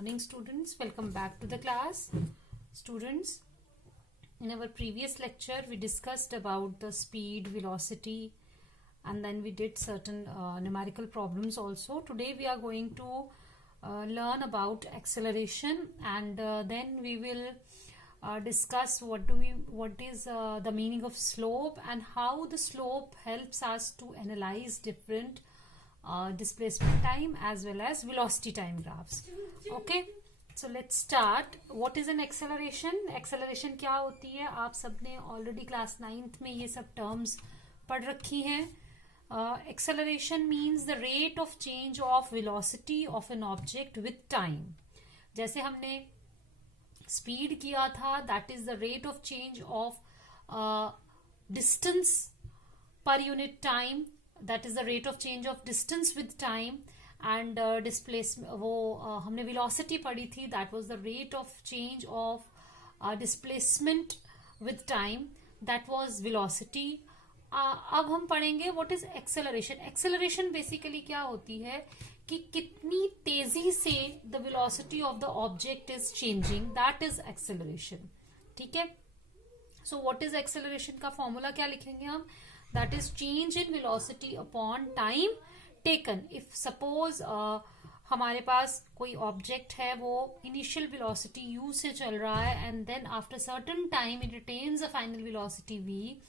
morning, students. Welcome back to the class. Students, in our previous lecture, we discussed about the speed, velocity, and then we did certain numerical problems also. Today, we are going to learn about acceleration, and then we will discuss what is the meaning of slope and how the slope helps us to analyze different displacement time as well as velocity time graphs. Okay, so let's start. What is an acceleration? Acceleration क्या होती है? आप सबने already class 9th में ये सब terms पढ़ रखी हैं. Acceleration means the rate of change of velocity of an object with time. जैसे हमने speed किया था, that is the rate of change of distance per unit time. That is the rate of change of distance with time. And displacement, वो हमने velocity पढ़ी थी, that was the rate of change of displacement with time, that was velocity. अब हम पढ़ेंगे what is acceleration. Acceleration basically क्या होती है कि कितनी तेजी से the velocity of the object is changing, that is acceleration. ठीक है. So what is acceleration का formula क्या लिखेंगे हम? That is change in velocity upon time taken. If suppose हमारे पास कोई object है, वो initial velocity u से चल रहा है and then after certain time it attains a final velocity v.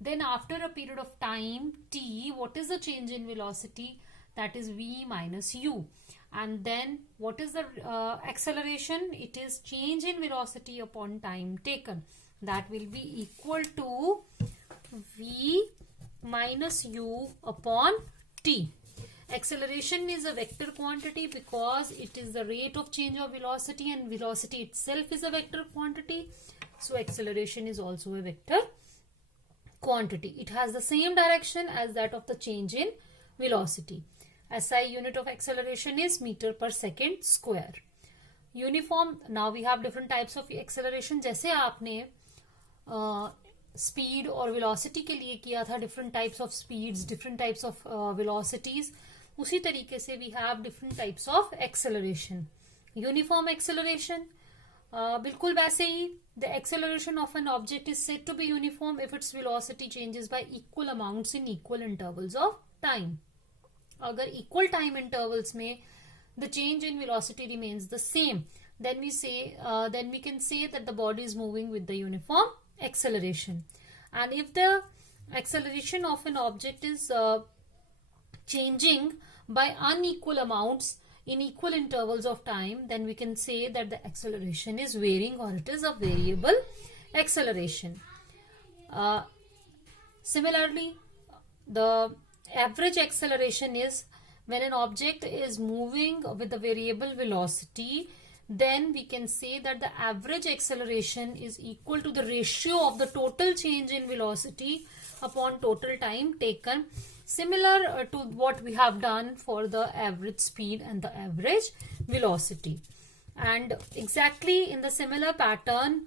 Then after a period of time t, what is the change in velocity? That is v minus u. And then what is the acceleration? It is change in velocity upon time taken. That will be equal to v minus u upon t. Acceleration is a vector quantity because it is the rate of change of velocity, and velocity itself is a vector quantity. So acceleration is also a vector quantity. It has the same direction as that of the change in velocity. SI unit of acceleration is meter per second square. Uniform, now we have different types of acceleration. जैसे आपने speed और velocity के लिए किया था different types of speeds, different types of velocities, उसी तरीके से we have different types of acceleration. Uniform acceleration, बिल्कुल वैसे ही the acceleration of an object is said to be uniform if its velocity changes by equal amounts in equal intervals of time. अगर equal time intervals में the change in velocity remains the same, then we can say that the body is moving with the uniform acceleration. And if the acceleration of an object is changing by unequal amounts in equal intervals of time, then we can say that the acceleration is varying or it is a variable acceleration. Similarly, the average acceleration is when an object is moving with a variable velocity, then we can say that the average acceleration is equal to the ratio of the total change in velocity upon total time taken, similar to what we have done for the average speed and the average velocity. And exactly in the similar pattern,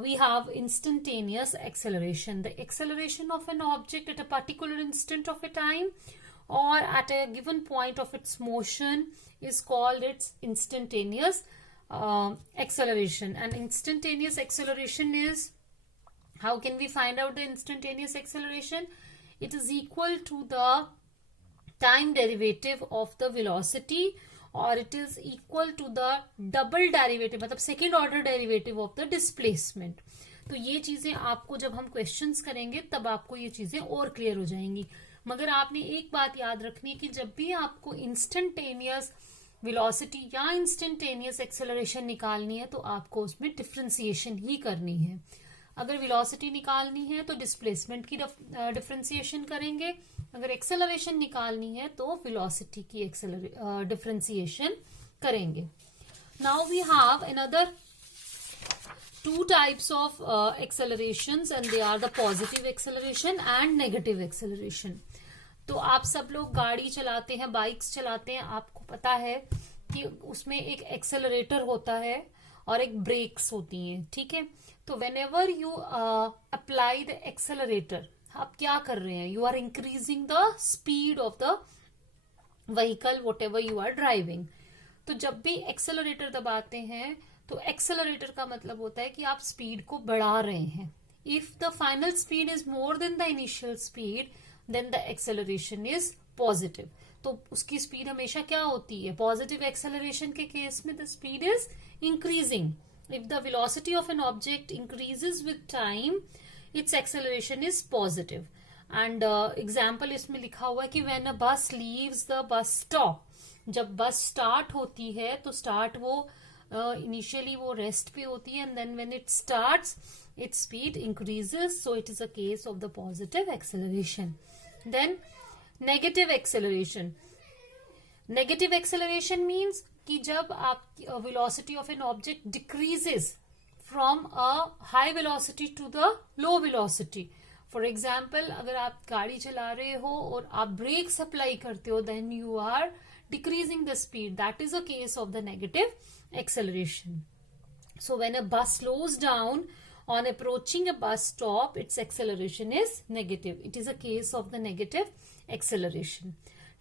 we have instantaneous acceleration. The acceleration of an object at a particular instant of a time or at a given point of its motion is called its instantaneous acceleration. And instantaneous acceleration is, how can we find out the instantaneous acceleration? It is equal to the time derivative of the velocity, or it is equal to the double derivative, मतलब second order derivative of the displacement. तो ये चीजें आपको जब हम questions करेंगे तब आपको ये चीजें और क्लियर हो जाएंगी. मगर आपने एक बात याद रखनी है कि जब भी आपको इंस्टेंटेनियस वेलोसिटी या इंस्टेंटेनियस एक्सेलरेशन निकालनी है तो आपको उसमें डिफरेंशिएशन ही करनी है. अगर वेलोसिटी निकालनी है तो डिस्प्लेसमेंट की डिफरेंशिएशन करेंगे, अगर एक्सेलरेशन निकालनी है तो वेलोसिटी की डिफरेंशिएशन करेंगे. Now we have another two types of accelerations and they are the positive acceleration and negative acceleration. तो आप सब लोग गाड़ी चलाते हैं, बाइक्स चलाते हैं, आपको पता है कि उसमें एक एक्सेलरेटर होता है और एक ब्रेक्स होती हैं. ठीक है. तो whenever you apply the accelerator, आप क्या कर रहे हैं? You are increasing the speed of the vehicle whatever you are driving. तो जब भी एक्सेलरेटर दबाते हैं तो एक्सेलरेटर का मतलब होता है कि आप स्पीड को बढ़ा रहे हैं. If the final speed is more than the initial speed then the acceleration is positive. तो उसकी स्पीड हमेशा क्या होती है? पॉजिटिव एक्सेलरेशन के केस में the speed is increasing. If the velocity of an object increases with time its acceleration is positive. And example इसमें लिखा हुआ है कि व्हेन अ बस लीव्स द बस स्टॉप, जब बस स्टार्ट होती है तो स्टार्ट वो इनिशियली वो रेस्ट पे होती है, and then when it starts its speed increases, so it is a case of the positive acceleration. Then negative acceleration. Negative acceleration means कि जब आप velocity of an object decreases from a high velocity to the low velocity. For example, अगर आप गाड़ी चला रहे हो और आप ब्रेक सप्लाई करते हो, then you are decreasing the speed. That is a case of the negative acceleration. So when a bus slows down on approaching a bus stop, its acceleration is negative. It is a case of the negative acceleration.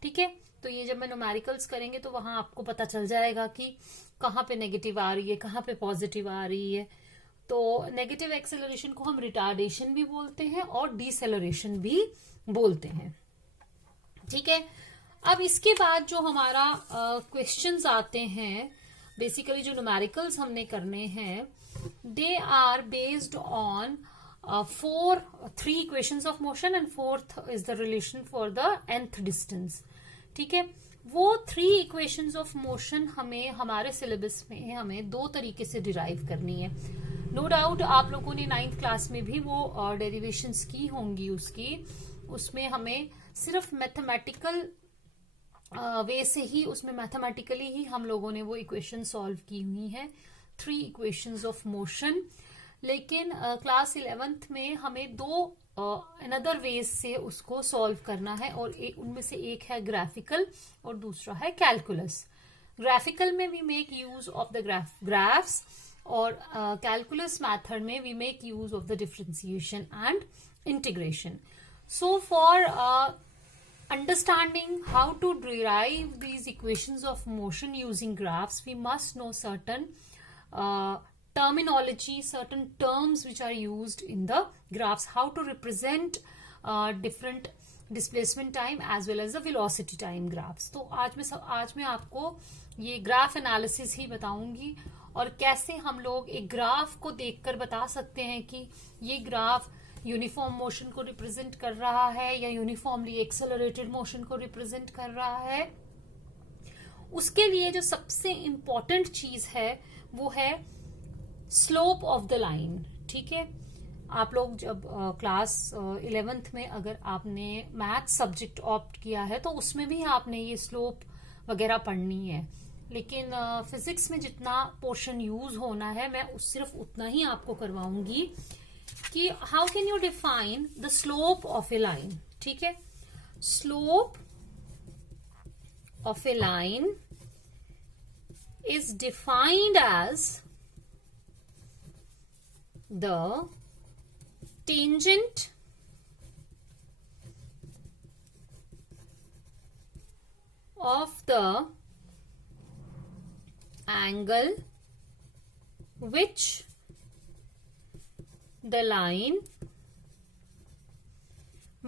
ठीक है, तो ये जब मैं numericals करेंगे तो वहां आपको पता चल जाएगा कि कहाँ पे नेगेटिव आ रही है, कहाँ पे पॉजिटिव आ रही है. तो नेगेटिव एक्सेलरेशन को हम रिटार्डेशन भी बोलते हैं और डिसेलरेशन भी बोलते हैं. ठीक है, अब इसके बाद जो हमारा क्वेश्चंस आते हैं, बेसिकली जो न्यूमेरिकल्स हमने करने हैं, they are based on three equations of motion and fourth is the relation for the nth distance. ठीक है, वो 3 equations of motion हमें हमारे सिलेबस में हमें 2 तरीके से डिराइव करनी है. नो डाउट आप लोगों ने 9th क्लास में भी वो डेरिवेशंस की होंगी उसमें हमें सिर्फ मैथमेटिकल वे से ही, उसमें मैथमेटिकली ही हम लोगों ने वो इक्वेशन सॉल्व की हुई है, 3 इक्वेशंस ऑफ मोशन. लेकिन क्लास 11th में हमें 2 अनदर वेज से उसको सॉल्व करना है, और उनमें से एक है ग्राफिकल और दूसरा है कैलकुलस. ग्राफिकल में we make use of the graphs, और कैलकुलस मेथड में we make use of the differentiation and integration. So for understanding how to derive these equations of motion using graphs, we must know certain terminology, certain terms which are used in the graphs, how to represent different displacement time as well as the velocity time graphs. तो आज मैं आपको ये graph analysis ही बताऊंगी, और कैसे हम लोग एक ग्राफ को देखकर बता सकते हैं कि ये ग्राफ यूनिफॉर्म मोशन को रिप्रेजेंट कर रहा है या यूनिफॉर्मली एक्सेलरेटेड मोशन को रिप्रेजेंट कर रहा है. उसके लिए जो सबसे इंपॉर्टेंट चीज है वो है स्लोप ऑफ द लाइन. ठीक है, आप लोग जब क्लास 11th में अगर आपने मैथ सब्जेक्ट ऑप्ट किया है तो उसमें भी आपने ये स्लोप वगैरह पढ़नी है, लेकिन फिजिक्स में जितना पोर्शन यूज होना है मैं सिर्फ उतना ही आपको करवाऊंगी कि how can you define the slope of a line. ठीक है, slope of a line is defined as the tangent of the angle which the line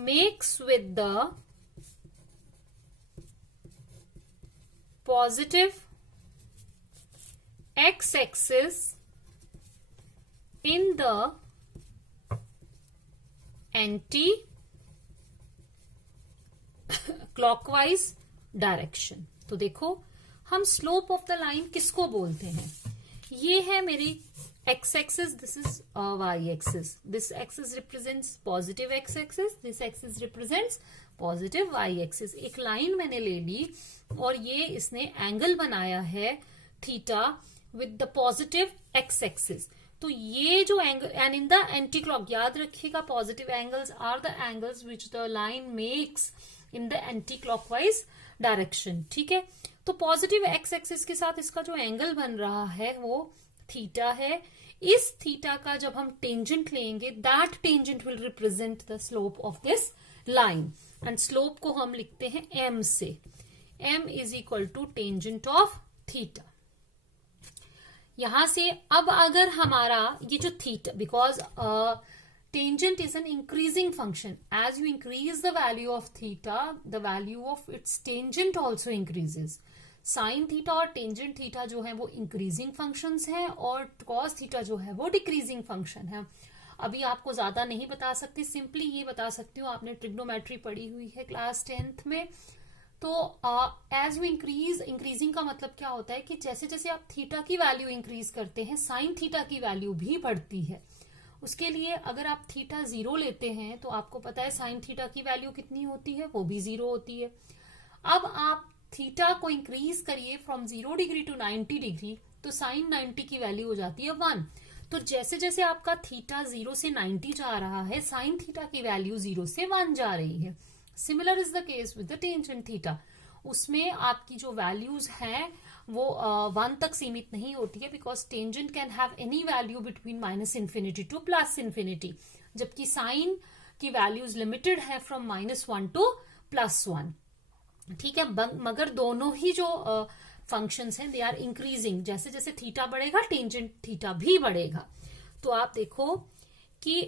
makes with the positive x-axis in the anti-clockwise direction. तो देखो हम slope of the line किसको बोलते हैं? ये है मेरी x-axis, this is y-axis. This axis represents positive x-axis, this axis represents positive y-axis. एक लाइन मैंने ले ली और ये इसने एंगल बनाया है theta with the positive x-axis. तो ये जो angle, and in the anti clock, याद रखिएगा positive angles are the angles which the line makes in the anti clockwise direction. ठीक है, तो पॉजिटिव एक्स एक्सिस के साथ इसका जो एंगल बन रहा है वो थीटा है. इस थीटा का जब हम टेंजेंट लेंगे, that tangent will represent the slope of this line, and slope को हम लिखते हैं m से. m is equal to tangent of theta. यहां से अब अगर हमारा ये जो theta, because tangent is an increasing function, as you increase the value of theta, the value of its tangent also increases. Sine theta और tangent theta जो है वो इंक्रीजिंग फंक्शंस हैं और कॉस थीटा जो है वो डिक्रीजिंग फंक्शन है। अभी आपको ज्यादा नहीं बता सकती, सिंपली ये बता सकती हूँ, आपने ट्रिग्नोमेट्री पढ़ी हुई है क्लास 10th में। तो एज यू इंक्रीजिंग का मतलब क्या होता है कि जैसे जैसे आप थीटा की वैल्यू इंक्रीज करते हैं साइन थीटा की वैल्यू भी बढ़ती है। उसके लिए अगर आप थीटा 0 लेते हैं तो आपको पता है साइन थीटा की वैल्यू कितनी होती है, वो भी 0 होती है। अब आप थीटा को इंक्रीज करिए फ्रॉम 0 डिग्री टू 90 डिग्री, तो साइन 90 की वैल्यू हो जाती है 1। तो जैसे जैसे आपका थीटा 0 से 90 जा रहा है, साइन थीटा की वैल्यू 0 से 1 जा रही है। Similar is the case with the tangent theta. उसमें आपकी जो वैल्यूज हैं वो 1 तक सीमित नहीं होती है, because tangent can have any value between -∞ to +∞, जबकि साइन की वैल्यूज लिमिटेड है फ्रॉम -1 टू +1। ठीक है, मगर दोनों ही जो फंक्शंस हैं दे आर इंक्रीजिंग। जैसे जैसे थीटा बढ़ेगा टेंजेंट थीटा भी बढ़ेगा। तो आप देखो कि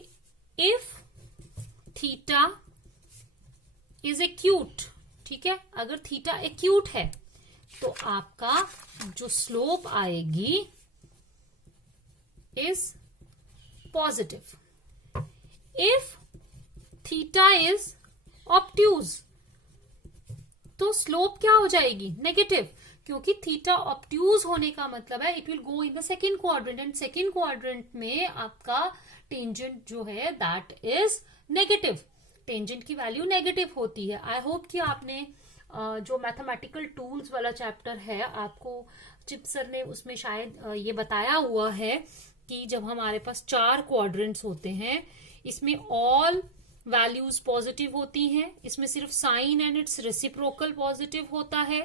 इफ थीटा इज एक्यूट, ठीक है, अगर थीटा एक्यूट है तो आपका जो स्लोप आएगी is positive. If theta is obtuse तो स्लोप क्या हो जाएगी, नेगेटिव, क्योंकि थीटा ऑब्ट्यूज होने का मतलब है it will go in the second quadrant, and second quadrant में आपका टेंजेंट जो है दैट इज नेगेटिव। टेंजेंट की वैल्यू नेगेटिव होती है। आई होप कि आपने जो मैथमेटिकल टूल्स वाला चैप्टर है आपको चिप सर ने उसमें शायद ये बताया हुआ है कि जब हमारे पास 4 क्वाड्रेंट्स होते हैं, इसमें ऑल वैल्यूज पॉजिटिव होती हैं, इसमें सिर्फ sine and its reciprocal positive होता है,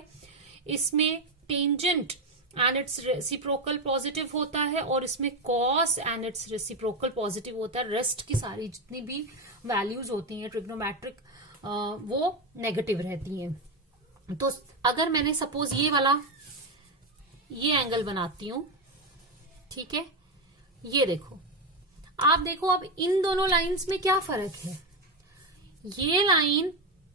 इसमें tangent and its reciprocal positive होता है, और इसमें cos and its reciprocal positive होता है। रेस्ट की सारी जितनी भी वैल्यूज होती हैं ट्रिग्नोमेट्रिक वो नेगेटिव रहती हैं। तो अगर मैंने सपोज ये एंगल बनाती हूं, ठीक है, ये देखो, आप देखो अब इन दोनों लाइंस में क्या फर्क है। ये लाइन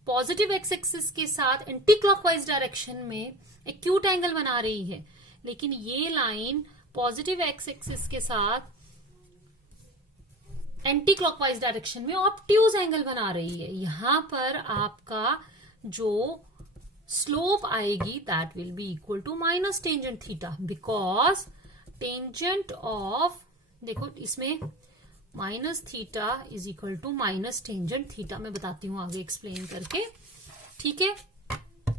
पॉजिटिव एक्स एक्सिस के साथ एंटी क्लॉकवाइज डायरेक्शन में एक्यूट एंगल बना रही है, लेकिन ये लाइन पॉजिटिव एक्स एक्सिस के साथ एंटी क्लॉकवाइज डायरेक्शन में ऑब्ट्यूज एंगल बना रही है। यहां पर आपका जो स्लोप आएगी that will be equal to minus tangent theta, because tangent of, देखो इसमें minus theta is equal to minus tangent theta. मैं बताती हूं आगे एक्सप्लेन करके, ठीक है।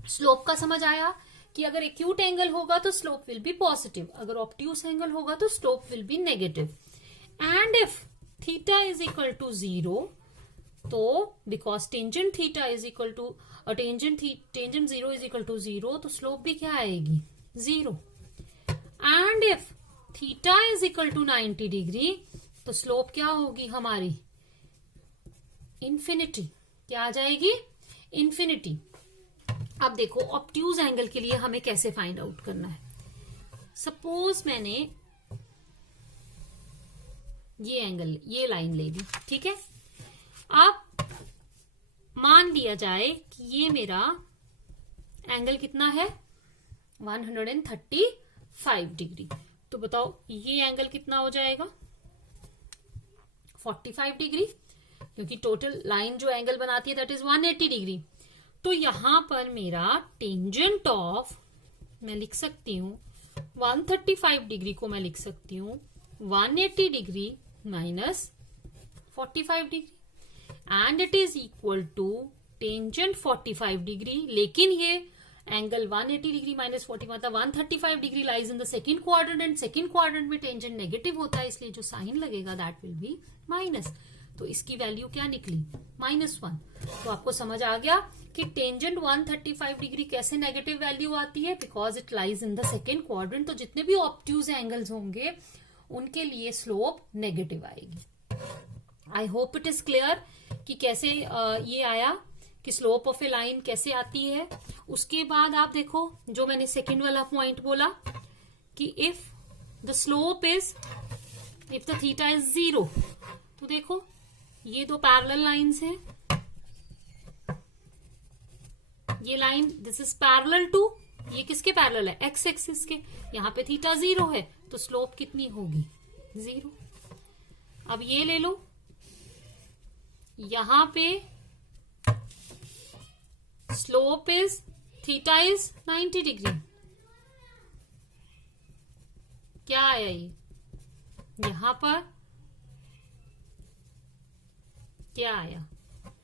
स्लोप का समझ आया कि अगर एक्यूट एंगल होगा तो स्लोप विल बी पॉजिटिव, अगर ऑब्ट्यूज एंगल होगा तो slope will be negative. And if theta is equal to 0, तो because tangent theta is equal to tangent 0 is equal to 0, तो स्लोप भी क्या आएगी, 0। And if theta is equal to 90 degree, तो slope क्या होगी हमारी, इंफिनिटी। क्या आ जाएगी, इंफिनिटी। अब देखो ऑब्ट्यूज एंगल के लिए हमें कैसे फाइंड आउट करना है। सपोज मैंने ये एंगल, ये लाइन ले ली, ठीक है। अब मान लिया जाए कि ये मेरा एंगल कितना है, 135 डिग्री। तो बताओ ये एंगल कितना हो जाएगा, 45 डिग्री, क्योंकि टोटल लाइन जो एंगल बनाती है दैट इज 180 डिग्री। तो यहां पर मेरा टेंजेंट ऑफ, मैं लिख सकती हूं 135 डिग्री को मैं लिख सकती हूं 180 degree minus 45 degree, and it is equal to tangent 45 degree. लेकिन ये एंगल 180 डिग्री माइनस 40 मतलब 135 degree lies in the second quadrant, and second quadrant में टेंजेंट नेगेटिव होता है, इसलिए जो साइन लगेगा दैट विल बी माइनस। तो इसकी वैल्यू क्या निकली, -1। तो आपको समझ आ गया कि टेंजेंट 135 डिग्री कैसे नेगेटिव वैल्यू आती है, because it lies in the second quadrant. तो जितने भी ऑब्ट्यूज एंगल्स होंगे उनके लिए स्लोप नेगेटिव आएगी। आई होप इट इज क्लियर कि कैसे ये आया कि स्लोप ऑफ ए लाइन कैसे आती है। उसके बाद आप देखो जो मैंने सेकेंड वाला पॉइंट बोला कि if the slope is, if the theta is 0, तो देखो ये दो पैरेलल लाइंस हैं, ये line this is parallel to, ये किसके पैरेलल है, एक्स एक्सिस के, यहां पे थीटा 0 है तो स्लोप कितनी होगी, 0। अब ये ले लो, यहां पे slope is, theta is 90 degree, क्या आया ये, यहां पर क्या आया,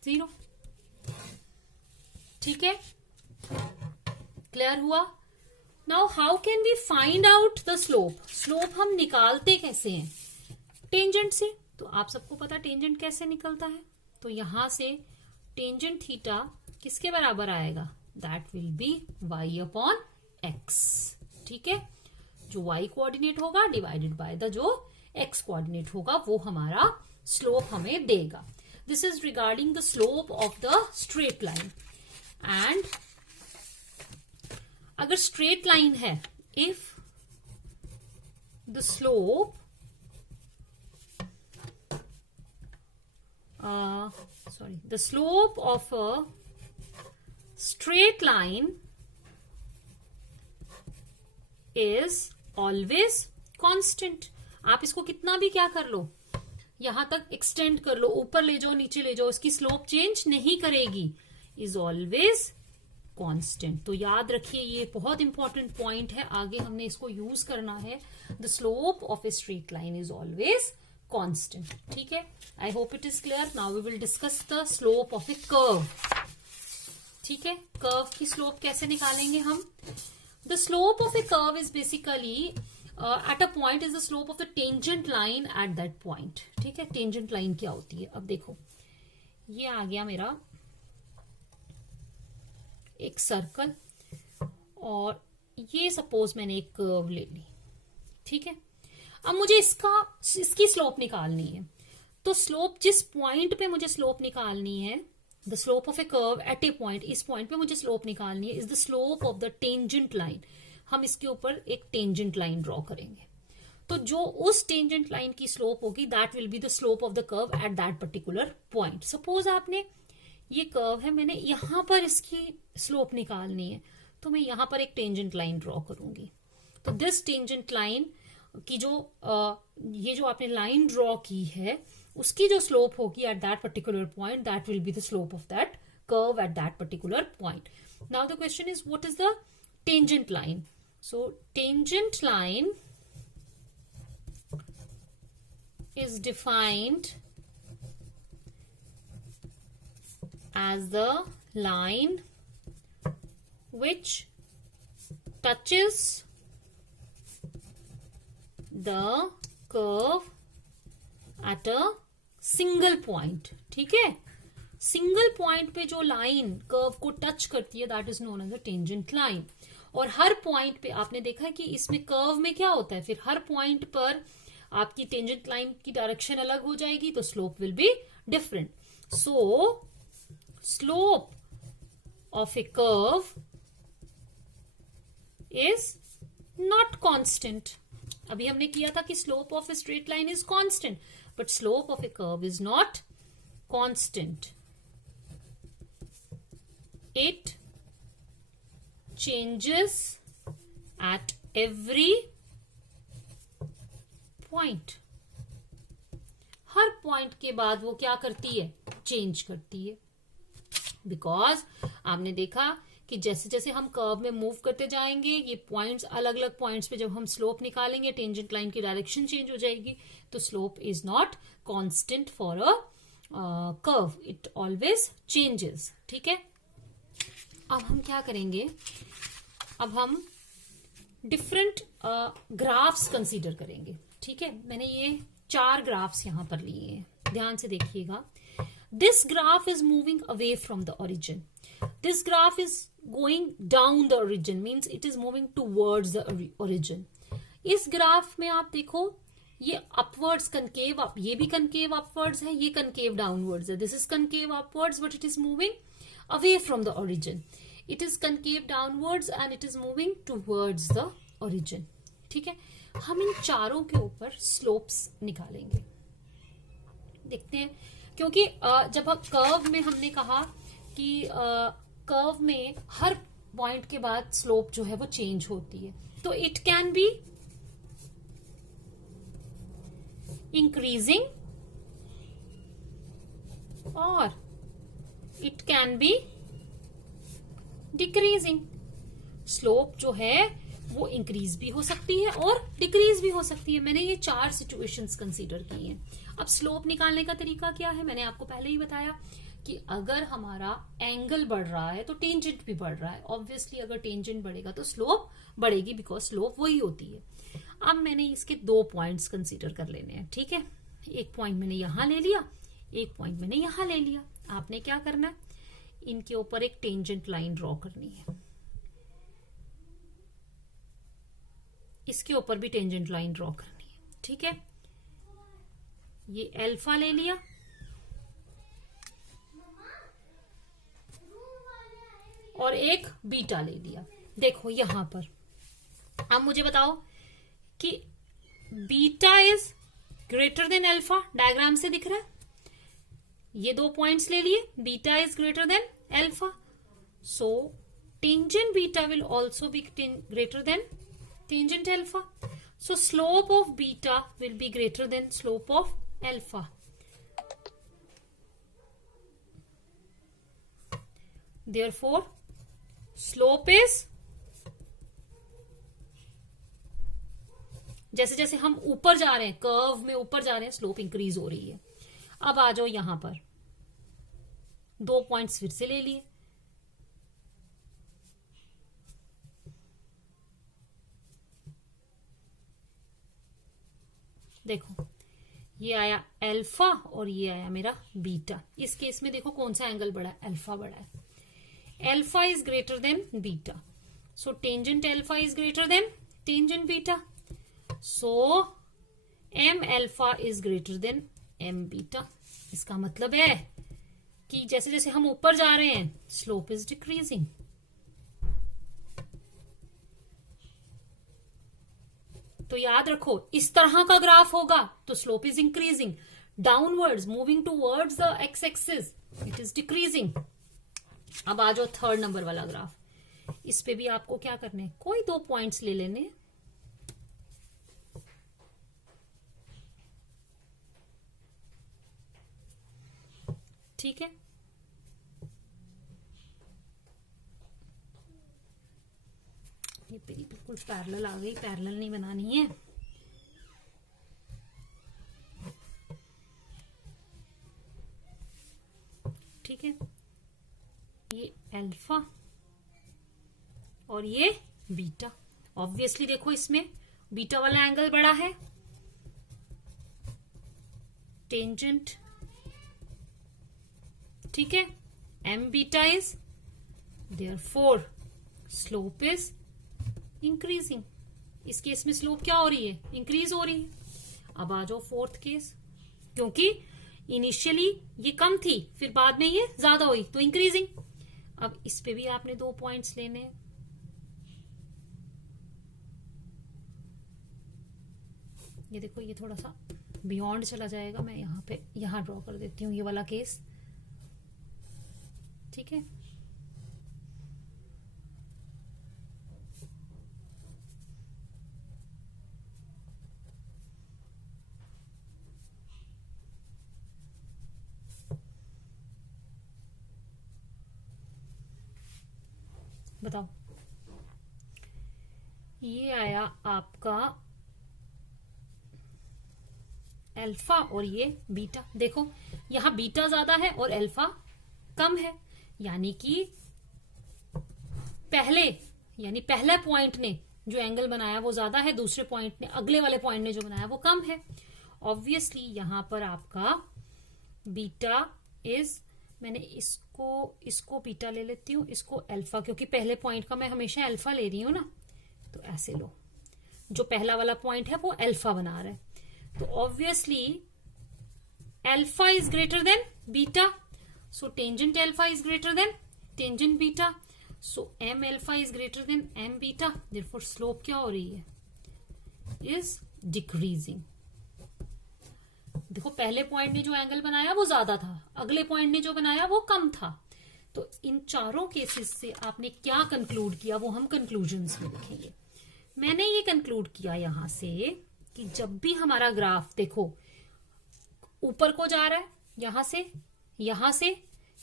0। ठीक है, क्लियर हुआ। Now how can we find out the slope, slope हम निकालते कैसे हैं, टेंजेंट से। तो आप सबको पता टेंजेंट कैसे निकलता है, तो यहां से टेंजेंट थीटा किसके बराबर आएगा, that will B y upon x। ठीक है, जो y कोऑर्डिनेट होगा डिवाइडेड बाय द जो x कोऑर्डिनेट होगा वो हमारा स्लोप हमें देगा। This is regarding the slope of the straight line. And अगर स्ट्रेट लाइन है, if the slope the slope of a straight line is always constant। आप इसको कितना भी क्या कर लो, यहां तक एक्सटेंड कर लो, ऊपर ले जाओ नीचे ले जाओ, इसकी स्लोप चेंज नहीं करेगी, इज ऑलवेज कांस्टेंट। तो याद रखिए ये बहुत इंपॉर्टेंट पॉइंट है, आगे हमने इसको यूज करना है। The slope of a straight line is always constant. ठीक है, I hope it is clear. Now we will discuss the slope of a curve. ठीक है, कर्व की स्लोप कैसे निकालेंगे हम। The slope of a curve is basically at a point is the slope of the tangent line at that point. ठीक है, tangent line क्या होती है, अब देखो ये आ गया मेरा एक सर्कल और ये सपोज मैंने एक कर्व ले ली। ठीक है, अब मुझे इसकी स्लोप निकालनी है। तो स्लोप जिस पॉइंट पे मुझे स्लोप निकालनी है, the slope of a curve at A point, इस पॉइंट पे मुझे स्लोप निकालनी है, is the slope of the tangent line. हम इसके ऊपर एक टेंजेंट लाइन ड्रॉ करेंगे, तो जो उस टेंजेंट लाइन की स्लोप होगी that will be the slope of the curve at that particular point. Suppose आपने ये कर्व है, मैंने यहां पर इसकी स्लोप निकालनी है, तो मैं यहां पर एक टेंजेंट लाइन ड्रॉ करूंगी। तो दिस टेंजेंट लाइन की जो ये जो आपने लाइन ड्रॉ की है उसकी जो स्लोप होगी at that particular point, that will be the slope of that curve at that particular point. Now the question is what is the tangent line. So tangent line is defined as the line which touches the curve at a single point। ठीक है, single point पे जो line curve को touch करती है that is known as the tangent line. और हर point पे आपने देखा है कि इसमें कर्व में क्या होता है, फिर हर पॉइंट पर आपकी टेंजेंट लाइन की डायरेक्शन अलग हो जाएगी, तो slope will be different. So slope of a curve is not constant. अभी हमने किया था कि slope of a straight line is constant, but slope of a curve is not constant. It changes at every point. Her point के बाद वो क्या करती है, चेंज करती है। बिकॉज आपने देखा कि जैसे जैसे हम कर्व में मूव करते जाएंगे, ये पॉइंट्स अलग अलग पॉइंट्स पे जब हम स्लोप निकालेंगे टेंजेंट लाइन की डायरेक्शन चेंज हो जाएगी। तो slope is not constant for a curve, it always changes. ठीक है, अब हम क्या करेंगे, अब हम डिफरेंट ग्राफ्स कंसीडर करेंगे। ठीक है, मैंने ये 4 ग्राफ्स यहां पर लिए हैं, ध्यान से देखिएगा। This graph is moving away from the origin, this graph is going down the origin, means it is moving towards the origin. इस ग्राफ में आप देखो ये अपवर्ड्स कनकेव ये भी कनकेव अपवर्ड्स है, ये कनकेव डाउनवर्ड्स है। This is concave upwards but it is moving away from the origin. It is concave downwards and it is moving towards the origin. ठीक है, हम इन चारों के ऊपर स्लोप्स निकालेंगे. देखते हैं, क्योंकि जब हम कर्व में हमने कहा कि कर्व में हर पॉइंट के बाद स्लोप जो है वो चेंज होती है, तो इट कैन बी इंक्रीजिंग और it can B decreasing. Slope जो है वो इंक्रीज भी हो सकती है और डिक्रीज भी हो सकती है. मैंने ये 4 सिचुएशंस कंसीडर की हैं. अब स्लोप निकालने का तरीका क्या है, मैंने आपको पहले ही बताया कि अगर हमारा एंगल बढ़ रहा है तो टेंजेंट भी बढ़ रहा है. ऑब्वियसली अगर टेंजेंट बढ़ेगा तो स्लोप बढ़ेगी, बिकॉज स्लोप वही होती है. अब मैंने इसके 2 पॉइंट्स कंसीडर कर लेने हैं. ठीक है, एक पॉइंट मैंने यहां ले लिया, एक पॉइंट मैंने यहां ले लिया. आपने क्या करना है, इनके ऊपर एक टेंजेंट लाइन ड्रॉ करनी है. इसके ऊपर भी टेंजेंट लाइन ड्रॉ करनी है. ठीक है, ये अल्फा ले लिया और एक बीटा ले लिया. देखो यहां पर अब मुझे बताओ कि beta is greater then alpha. Diagram से दिख रहा है. ये 2 पॉइंट्स ले लिए, beta is greater then alpha, so tangent beta will also be greater than tangent alpha. So slope of beta will be greater than slope of alpha. Therefore, slope is, जैसे जैसे हम ऊपर जा रहे हैं, कर्व में ऊपर जा रहे हैं, स्लोप इंक्रीज हो रही है. अब आ जाओ यहां पर, 2 पॉइंट्स फिर से ले लिए. देखो ये आया अल्फा और ये आया मेरा बीटा. इस केस में देखो कौन सा एंगल बढ़ा है, अल्फा बढ़ा है. Alpha is greater than beta, so tangent alpha is greater than tangent beta, so m alpha is greater than m beta. इसका मतलब है कि जैसे जैसे हम ऊपर जा रहे हैं स्लोप इज डिक्रीजिंग. तो याद रखो, इस तरह का ग्राफ होगा तो slope is increasing. Downwards moving towards the x axis, it is decreasing. अब आ जाओ 3rd नंबर वाला ग्राफ. इस पे भी आपको क्या करने, कोई 2 पॉइंट्स ले लेने. ठीक है, ये बिल्कुल पैरेलल आ गई, पैरेलल नहीं बनानी है. ठीक है, ये अल्फा और ये बीटा. ऑब्वियसली देखो इसमें बीटा वाला एंगल बड़ा है, टेंजेंट. ठीक है, m beta is, therefore slope is increasing. इस केस में स्लोप क्या हो रही है, इंक्रीज हो रही है. अब आ जाओ 4th केस, क्योंकि इनिशियली ये कम थी, फिर बाद में ये ज्यादा हुई तो इंक्रीजिंग. अब इस पे भी आपने 2 पॉइंट्स लेने हैं. ये देखो ये थोड़ा सा बियॉन्ड चला जाएगा, मैं यहां ड्रॉ कर देती हूँ ये वाला केस. ठीक है, बताओ. ये आया आपका अल्फा और ये बीटा. देखो यहां बीटा ज्यादा है और अल्फा कम है, यानी कि पहला पॉइंट ने जो एंगल बनाया वो ज्यादा है, दूसरे पॉइंट ने, अगले वाले पॉइंट ने जो बनाया वो कम है. ऑब्वियसली यहां पर आपका बीटा इज, मैंने इसको बीटा ले लेती हूँ, इसको अल्फा, क्योंकि पहले पॉइंट का मैं हमेशा अल्फा ले रही हूं ना, तो ऐसे लो. जो पहला वाला पॉइंट है वो अल्फा बना रहा है, तो obviously alpha is greater than beta, so tangent alpha is greater than tangent beta, so m alpha is greater than m beta, therefore slope क्या हो रही है, इज डिक्रीजिंग। देखो पहले पॉइंट ने जो एंगल बनाया वो ज्यादा था, अगले पॉइंट ने जो बनाया वो कम था। तो इन चारों केसेस से आपने क्या कंक्लूड किया वो हम कंक्लूजन्स में लिखेंगे। मैंने ये कंक्लूड किया यहां से कि जब भी हमारा ग्राफ देखो ऊपर को जा रहा है, यहां से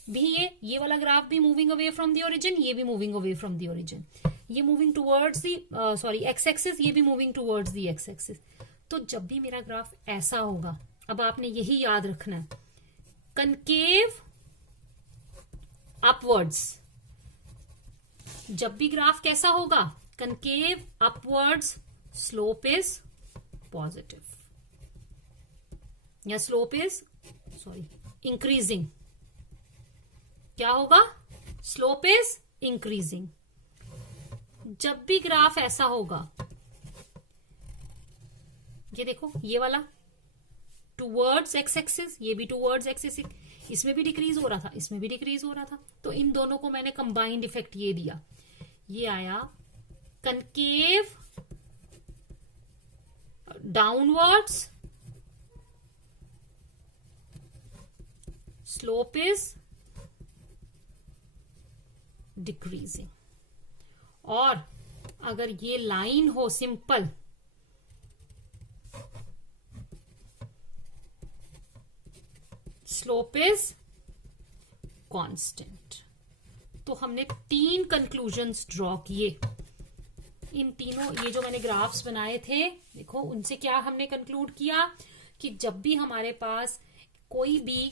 भी ये वाला ग्राफ भी moving away from the origin, ये भी moving away from the origin, ये moving towards the x axis, ये भी moving towards the x axis. तो जब भी मेरा ग्राफ ऐसा होगा, अब आपने यही याद रखना है, कनकेव अपवर्ड्स। जब भी ग्राफ कैसा होगा, concave upwards, slope is positive या स्लोप इज इंक्रीजिंग। क्या होगा, स्लोप इज इंक्रीजिंग। जब भी ग्राफ ऐसा होगा, ये देखो ये वाला टूवर्ड्स एक्स एक्सिस, ये भी टूवर्ड्स एक्स एक्सिस, इसमें भी डिक्रीज हो रहा था, इसमें भी डिक्रीज हो रहा था। तो इन दोनों को मैंने कंबाइंड इफेक्ट ये दिया, ये आया concave downwards, slope is decreasing. और अगर ये लाइन हो सिंपल, स्लोप इज कांस्टेंट। तो हमने 3 कंक्लूजन्स ड्रॉ किए। इन तीनों, ये जो मैंने ग्राफ्स बनाए थे देखो, उनसे क्या हमने कंक्लूड किया कि जब भी हमारे पास कोई भी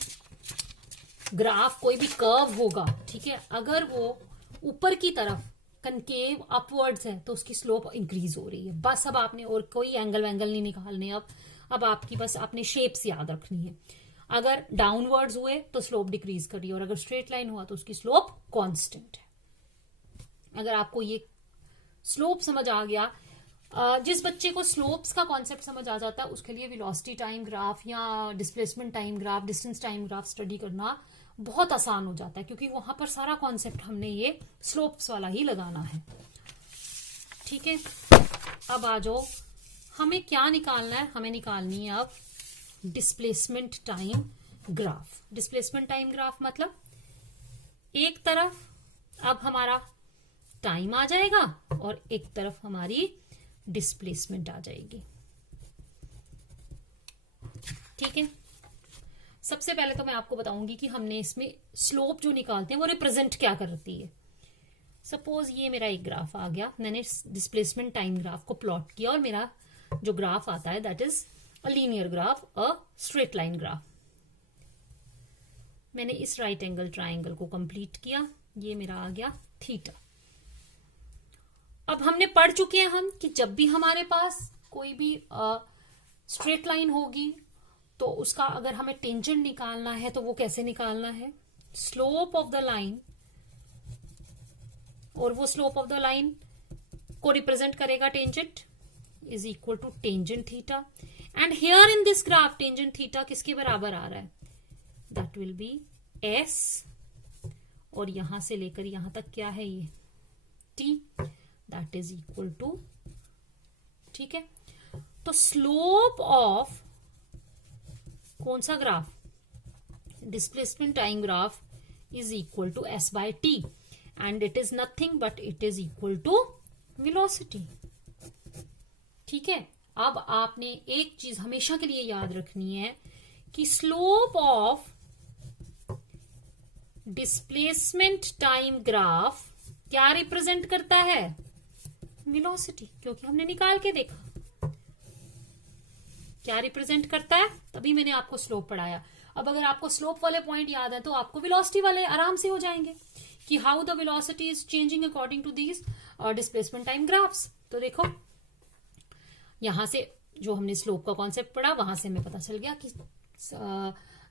ग्राफ, कोई भी कर्व होगा, ठीक है, अगर वो ऊपर की तरफ कनकेव अपवर्ड्स है तो उसकी स्लोप इंक्रीज हो रही है। बस अब आपने और कोई एंगल नहीं निकालने, अब आपकी बस आपने शेप्स याद रखनी है। अगर डाउनवर्ड्स हुए तो स्लोप डिक्रीज कर रही है, और अगर स्ट्रेट लाइन हुआ तो उसकी स्लोप कांस्टेंट है। अगर आपको ये स्लोप समझ आ गया, जिस बच्चे को स्लोप्स का कॉन्सेप्ट समझ आ जाता है उसके लिए वेलोसिटी टाइम ग्राफ या displacement time graph, distance time graph study करना बहुत आसान हो जाता है, क्योंकि वहां पर सारा कॉन्सेप्ट हमने ये स्लोप्स वाला ही लगाना है। ठीक है, अब आ जाओ, हमें क्या निकालना है, हमें निकालनी है अब displacement time graph. Displacement time graph मतलब एक तरफ अब हमारा टाइम आ जाएगा और एक तरफ हमारी डिस्प्लेसमेंट आ जाएगी। ठीक है, सबसे पहले तो मैं आपको बताऊंगी कि हमने इसमें स्लोप जो निकालते हैं वो रिप्रेजेंट क्या करती है। सपोज ये मेरा एक ग्राफ आ गया, मैंने डिस्प्लेसमेंट टाइम ग्राफ को प्लॉट किया और मेरा जो ग्राफ आता है that is a linear graph, a straight line graph. मैंने इस राइट एंगल ट्राइंगल को कंप्लीट किया, ये मेरा आ गया थीटा। अब हमने पढ़ चुके हैं हम कि जब भी हमारे पास कोई भी स्ट्रेट लाइन होगी तो उसका अगर हमें टेंजेंट निकालना है तो वो कैसे निकालना है, स्लोप ऑफ द लाइन, और वो स्लोप ऑफ द लाइन को रिप्रेजेंट करेगा tangent, is equal to tangent theta. And here in this graph tangent theta किसके बराबर आ रहा है, दैट विल बी एस, और यहां से लेकर यहां तक क्या है ये t, that is equal to, ठीक है। तो स्लोप ऑफ कौन सा graph, displacement time graph is equal to s by t, and it is nothing but it is equal to velocity. ठीक है, अब आपने एक चीज हमेशा के लिए याद रखनी है कि slope of displacement time graph क्या रिप्रेजेंट करता है, वेलोसिटी, क्योंकि हमने निकाल के देखा क्या रिप्रेजेंट करता है, तभी मैंने आपको स्लोप पढ़ाया। अब अगर आपको स्लोप वाले पॉइंट याद है तो आपको वेलोसिटी वाले आराम से हो जाएंगे कि how the velocity is changing according to these displacement time graphs. तो देखो यहां से जो हमने स्लोप का कॉन्सेप्ट पढ़ा वहां से हमें पता चल गया कि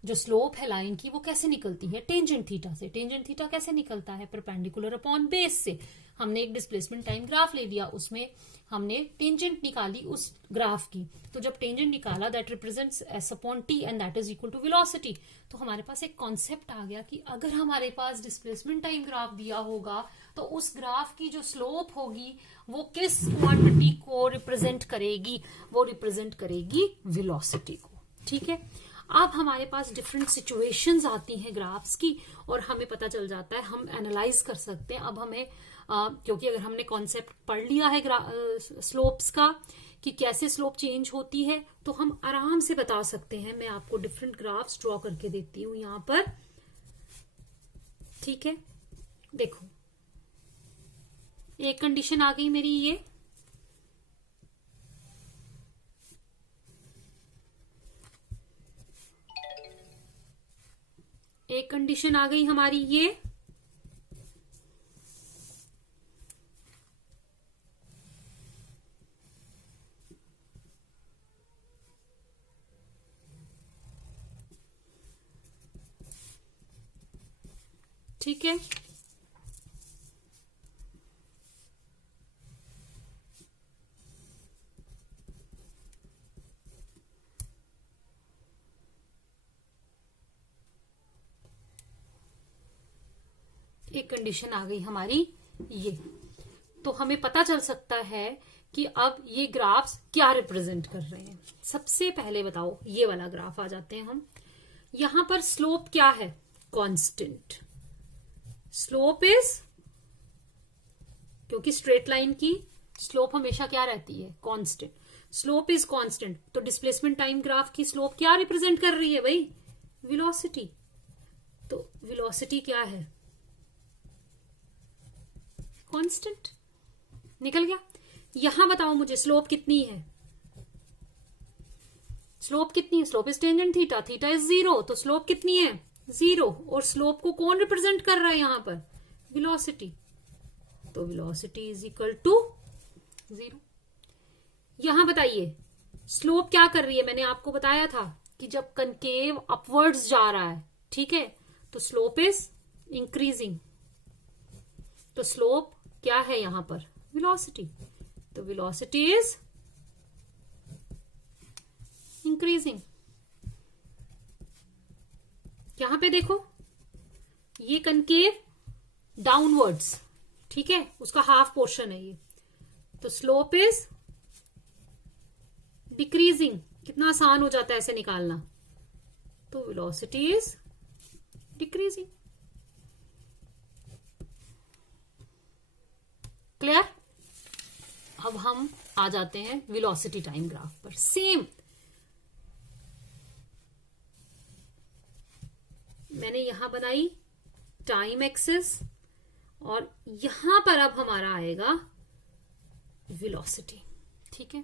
जो स्लोप है लाइन की वो कैसे निकलती है, टेंजेंट थीटा से। टेंजेंट थीटा कैसे निकलता है, परपेंडिकुलर अपॉन बेस से। हमने एक डिस्प्लेसमेंट टाइम ग्राफ ले लिया, उसमें हमने टेंजेंट निकाली उस ग्राफ की, तो जब टेंजेंट निकाला that represents s upon t and that is equal to velocity, तो हमारे पास एक कॉन्सेप्ट आ गया कि अगर हमारे पास डिस्प्लेसमेंट टाइम ग्राफ दिया होगा तो उस ग्राफ की जो स्लोप होगी वो किस क्वांटिटी को रिप्रेजेंट करेगी, वो रिप्रेजेंट करेगी वेलोसिटी को। ठीक है, अब हमारे पास डिफरेंट सिचुएशंस आती हैं ग्राफ्स की और हमें पता चल जाता है, हम एनालाइज कर सकते हैं। अब हमें क्योंकि अगर हमने कॉन्सेप्ट पढ़ लिया है स्लोप्स का कि कैसे स्लोप चेंज होती है, तो हम आराम से बता सकते हैं। मैं आपको डिफरेंट ग्राफ्स ड्रॉ करके देती हूं यहां पर। ठीक है, देखो एक कंडीशन आ गई मेरी, ये एक कंडीशन आ गई हमारी, ये ठीक है। एक कंडीशन आ गई हमारी ये, तो हमें पता चल सकता है कि अब ये ग्राफ्स क्या रिप्रेजेंट कर रहे हैं। सबसे पहले बताओ, ये वाला ग्राफ आ जाते हैं हम। यहां पर स्लोप क्या है? कांस्टेंट। स्लोप इज, क्योंकि स्ट्रेट लाइन की स्लोप हमेशा क्या रहती है? कांस्टेंट। स्लोप इज कांस्टेंट, तो डिस्प्लेसमेंट टाइम ग्राफ की स्लोप क्या रिप्रेजेंट कर रही है भाई? वेलोसिटी। तो वेलोसिटी क्या है? कांस्टेंट। निकल गया। यहां बताओ मुझे स्लोप कितनी है? स्लोप कितनी है? Slope is tangent theta, theta is 0, तो स्लोप कितनी है? 0। और स्लोप को कौन रिप्रेजेंट कर रहा है यहां पर? वेलोसिटी। तो वेलोसिटी इज इक्वल टू 0। यहां बताइए स्लोप क्या कर रही है? मैंने आपको बताया था कि जब कनकेव अपवर्ड्स जा रहा है, ठीक है, तो स्लोप इज इंक्रीजिंग। तो स्लोप क्या है यहां पर? वेलोसिटी। तो वेलोसिटी इज इंक्रीजिंग। यहां पे देखो ये कनकेव डाउनवर्ड्स, ठीक है, उसका हाफ पोर्शन है ये, तो स्लोप इज डिक्रीजिंग। कितना आसान हो जाता है ऐसे निकालना। तो वेलोसिटी इज डिक्रीजिंग। क्लियर? अब हम आ जाते हैं वेलोसिटी टाइम ग्राफ पर। सेम मैंने यहां बनाई टाइम एक्सिस, और यहां पर अब हमारा आएगा वेलोसिटी। ठीक है,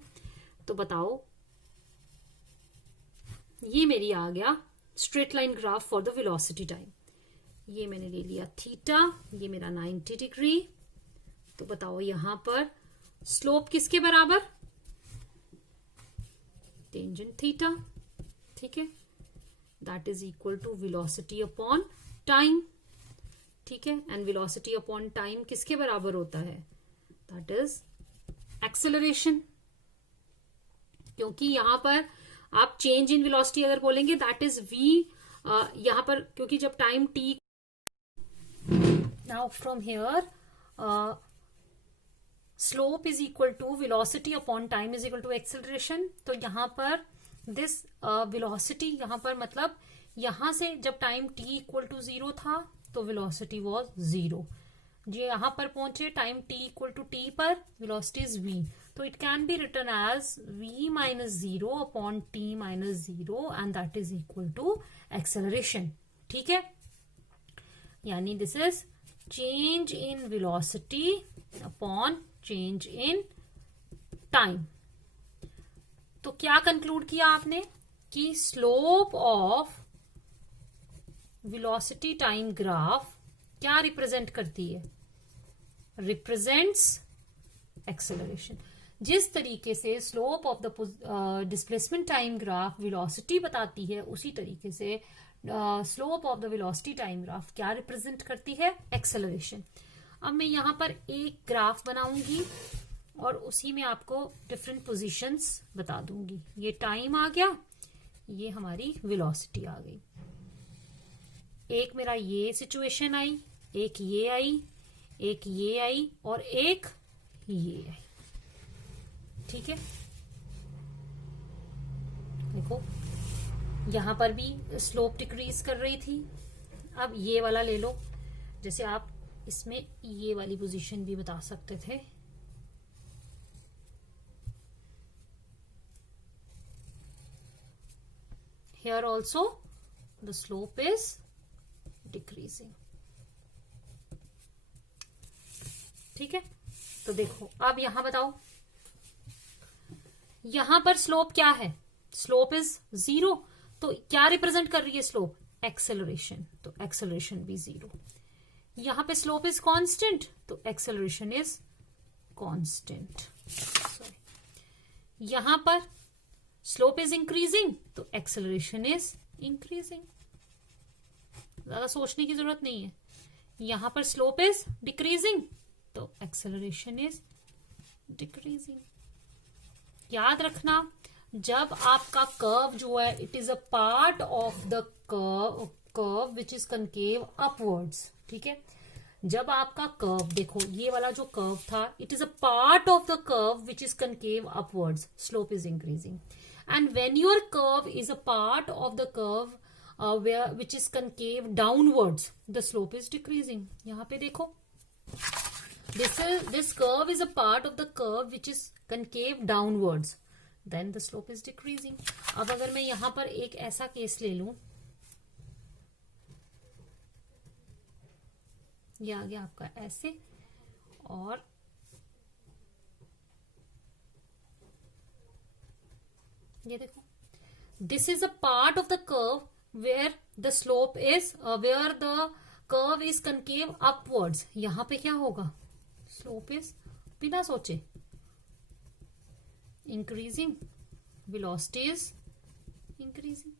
तो बताओ ये मेरी आ गया straight line graph for the velocity time. ये मैंने ले लिया थीटा, ये मेरा 90 डिग्री। तो बताओ यहां पर स्लोप किसके बराबर? Tangent theta. ठीक है, that is equal to velocity upon time. ठीक है, एंड वेलोसिटी अपॉन टाइम किसके बराबर होता है? That is acceleration. क्योंकि यहां पर आप चेंज इन वेलोसिटी अगर बोलेंगे दैट इज वी, यहां पर क्योंकि जब time t, now from here slope is equal to velocity upon time is equal to acceleration. तो यहां पर दिस वेलोसिटी, यहां पर मतलब यहां से जब टाइम t इक्वल टू 0 था तो वेलोसिटी वाज 0। जो यहां पर पहुंचे time t equal to t पर, वेलोसिटी इज v। तो it can be written as v minus 0 upon t minus 0 and that is equal to acceleration. ठीक है, यानी this is change in velocity upon change in time. तो क्या conclude किया आपने कि slope of velocity time graph क्या represent करती है? Represents acceleration. जिस तरीके से slope of the displacement time graph velocity बताती है, उसी तरीके से slope of the velocity time graph क्या रिप्रेजेंट करती है? एक्सेलरेशन। अब मैं यहाँ पर एक ग्राफ बनाऊंगी और उसी में आपको डिफरेंट पोजीशंस बता दूंगी। ये टाइम आ गया, ये हमारी वेलोसिटी आ गई। एक मेरा ये सिचुएशन आई, एक ये आई, एक ये आई और एक ये आई। ठीक है, देखो यहां पर भी स्लोप डिक्रीज कर रही थी। अब ये वाला ले लो, जैसे आप इसमें ये वाली पोजीशन भी बता सकते थे। Here also the slope is decreasing. ठीक है, तो देखो अब यहां बताओ, यहां पर स्लोप क्या है? स्लोप इज 0, तो क्या रिप्रेजेंट कर रही है स्लोप? एक्सेलरेशन, तो एक्सेलरेशन भी 0। यहां पे स्लोप इज कांस्टेंट, तो एक्सेलरेशन इज कांस्टेंट। यहां पर स्लोप इज इंक्रीजिंग, तो एक्सेलरेशन इज इंक्रीजिंग। ज्यादा सोचने की जरूरत नहीं है। यहां पर स्लोप इज डिक्रीजिंग, तो एक्सेलरेशन इज डिक्रीजिंग। याद रखना, जब आपका कर्व जो है, it is a part of the curve which is concave upwards. ठीक है, जब आपका कर्व, देखो ये वाला जो कर्व था, it is a part of the curve which is concave upwards, slope is increasing. And when your curve is a part of the curve which is concave downwards, the slope is decreasing. यहाँ पे देखो, this curve is a part of the curve which is concave downwards, then the slope is decreasing. अब अगर मैं यहाँ पर एक ऐसा केस ले लूं, ये आ गया आपका ऐसे, और ये देखो, this is a part of the curve where the slope is where the curve is concave upwards. यहां पे क्या होगा? स्लोप इज, बिना सोचे, इंक्रीजिंग, वेलोसिटी इज इंक्रीजिंग।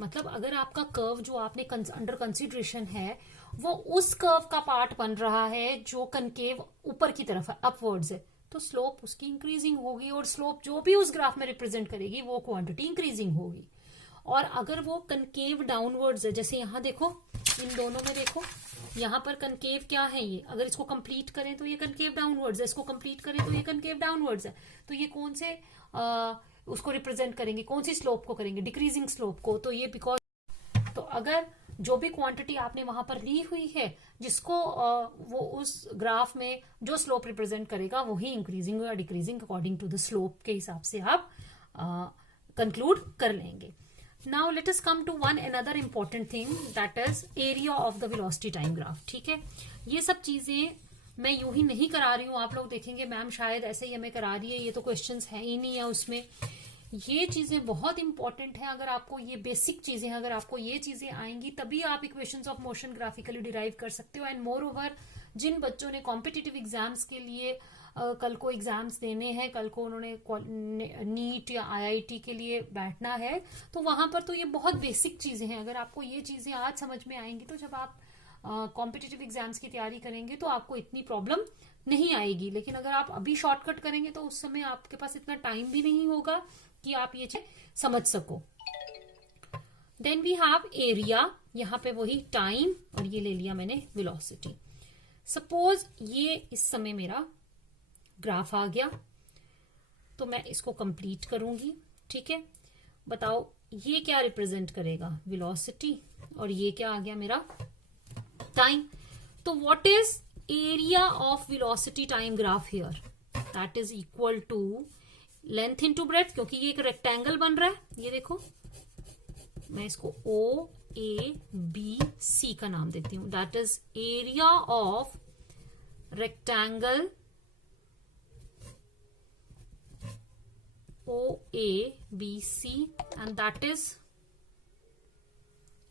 मतलब अगर आपका कर्व जो आपने अंडर कंसिडरेशन है, वो उस कर्व का पार्ट बन रहा है जो कनकेव ऊपर की तरफ है, अपवर्ड्स है, तो स्लोप उसकी इंक्रीजिंग होगी, और स्लोप जो भी उस ग्राफ में रिप्रेजेंट करेगी वो क्वांटिटी इंक्रीजिंग होगी। और अगर वो कनकेव डाउनवर्ड्स है, जैसे यहां देखो, इन दोनों में देखो, यहां पर कनकेव क्या है, ये अगर इसको कंप्लीट करें तो ये कनकेव डाउनवर्ड्स है, इसको कंप्लीट करें तो ये कनकेव डाउनवर्ड्स है, तो ये कौन से उसको रिप्रेजेंट करेंगे, कौन सी स्लोप को करेंगे? डिक्रीजिंग स्लोप को। तो ये बिकॉज, तो अगर जो भी क्वांटिटी आपने वहां पर ली हुई है, जिसको वो उस ग्राफ में जो स्लोप रिप्रेजेंट करेगा वही इंक्रीजिंग या decreasing according to the slope के हिसाब से आप कंक्लूड कर लेंगे। Now let us come to one another important thing, that is area of the velocity time graph. ठीक है, ये सब चीजें मैं यूं ही नहीं करा रही हूं, आप लोग देखेंगे मैम शायद ऐसे ही हमें करा रही है, ये तो क्वेश्चंस है ही नहीं है उसमें। ये चीजें बहुत इंपॉर्टेंट है। अगर आपको ये बेसिक चीजें, अगर आपको ये चीजें आएंगी, तभी आप equations of motion graphically derive कर सकते हो। एंड मोर ओवर, जिन बच्चों ने कॉम्पिटिटिव एग्जाम्स के लिए कल को एग्जाम्स देने हैं, कल को उन्होंने नीट या आईआईटी के लिए बैठना है, तो वहां पर तो ये बहुत बेसिक चीजें हैं। अगर आपको ये चीजें आज समझ में आएंगी, तो जब आप कॉम्पिटिटिव एग्जाम्स की तैयारी करेंगे तो आपको इतनी प्रॉब्लम नहीं आएगी। लेकिन अगर आप अभी शॉर्टकट करेंगे तो उस समय आपके पास इतना टाइम भी नहीं होगा कि आप ये चीज समझ सको। देन वी हैव एरिया, यहां पे वही टाइम, और ये ले लिया मैंने वेलोसिटी। सपोज ये इस समय मेरा ग्राफ आ गया, तो मैं इसको कंप्लीट करूंगी। ठीक है, बताओ ये क्या रिप्रेजेंट करेगा? वेलोसिटी, और ये क्या आ गया मेरा? टाइम। तो what is area of velocity time graph here? That is equal to length into breadth, क्योंकि ये एक रेक्टेंगल बन रहा है। ये देखो, मैं इसको ओ ए बी सी का नाम देती हूं। That is area of rectangle O A B C, and that is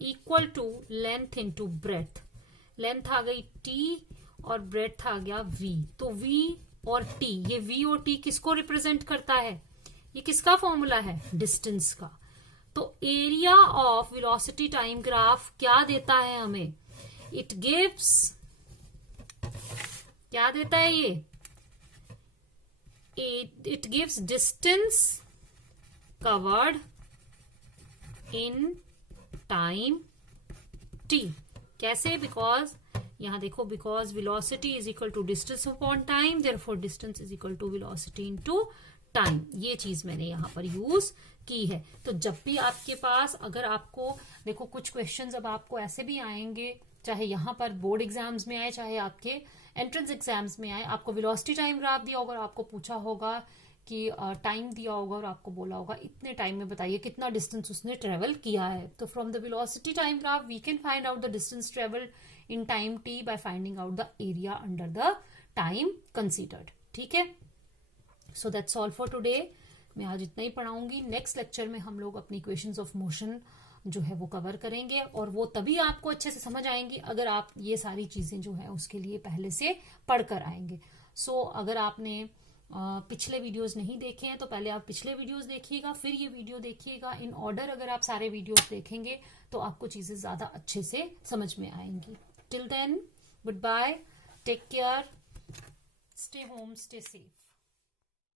equal to length into breadth. Length आ गई टी और ब्रेथ आ गया वी। तो वी और टी, ये वी और टी किसको रिप्रेजेंट करता है? ये किसका फॉर्मूला है? डिस्टेंस का। तो area of velocity time graph क्या देता है हमें? इट गिव्स, क्या देता है ये? It gives distance covered in time t. कैसे? बिकॉज यहां देखो, because velocity is equal to distance upon time, therefore distance is equal to velocity into time. ये चीज मैंने यहां पर यूज की है. तो जब भी आपके पास, अगर आपको देखो कुछ क्वेश्चंस अब आपको ऐसे भी आएंगे, चाहे यहां पर बोर्ड एग्जाम्स में आए, चाहे आपके एंट्रेंस एग्जाम्स में आए, आपको वेलोसिटी टाइम ग्राफ दिया होगा और आपको पूछा होगा कि टाइम दिया होगा और आपको बोला होगा इतने टाइम में बताइए कितना डिस्टेंस उसने ट्रेवल किया है. तो from the velocity time graph we can find out the distance travelled in time t by finding out the area under the time considered. ठीक है, so that's all for today. मैं आज इतना ही पढ़ाऊंगी. Next lecture में हम लोग अपनी equations of motion जो है वो कवर करेंगे, और वो तभी आपको अच्छे से समझ आएंगी अगर आप ये सारी चीजें जो है उसके लिए पहले से पढ़कर आएंगे. सो अगर आपने पिछले वीडियोस नहीं देखे हैं तो पहले आप पिछले वीडियोस देखिएगा, फिर ये वीडियो देखिएगा. इन ऑर्डर अगर आप सारे वीडियोस देखेंगे तो आपको चीजें ज्यादा अच्छे से समझ में आएंगी. Till then, goodbye, take care, stay home, stay safe.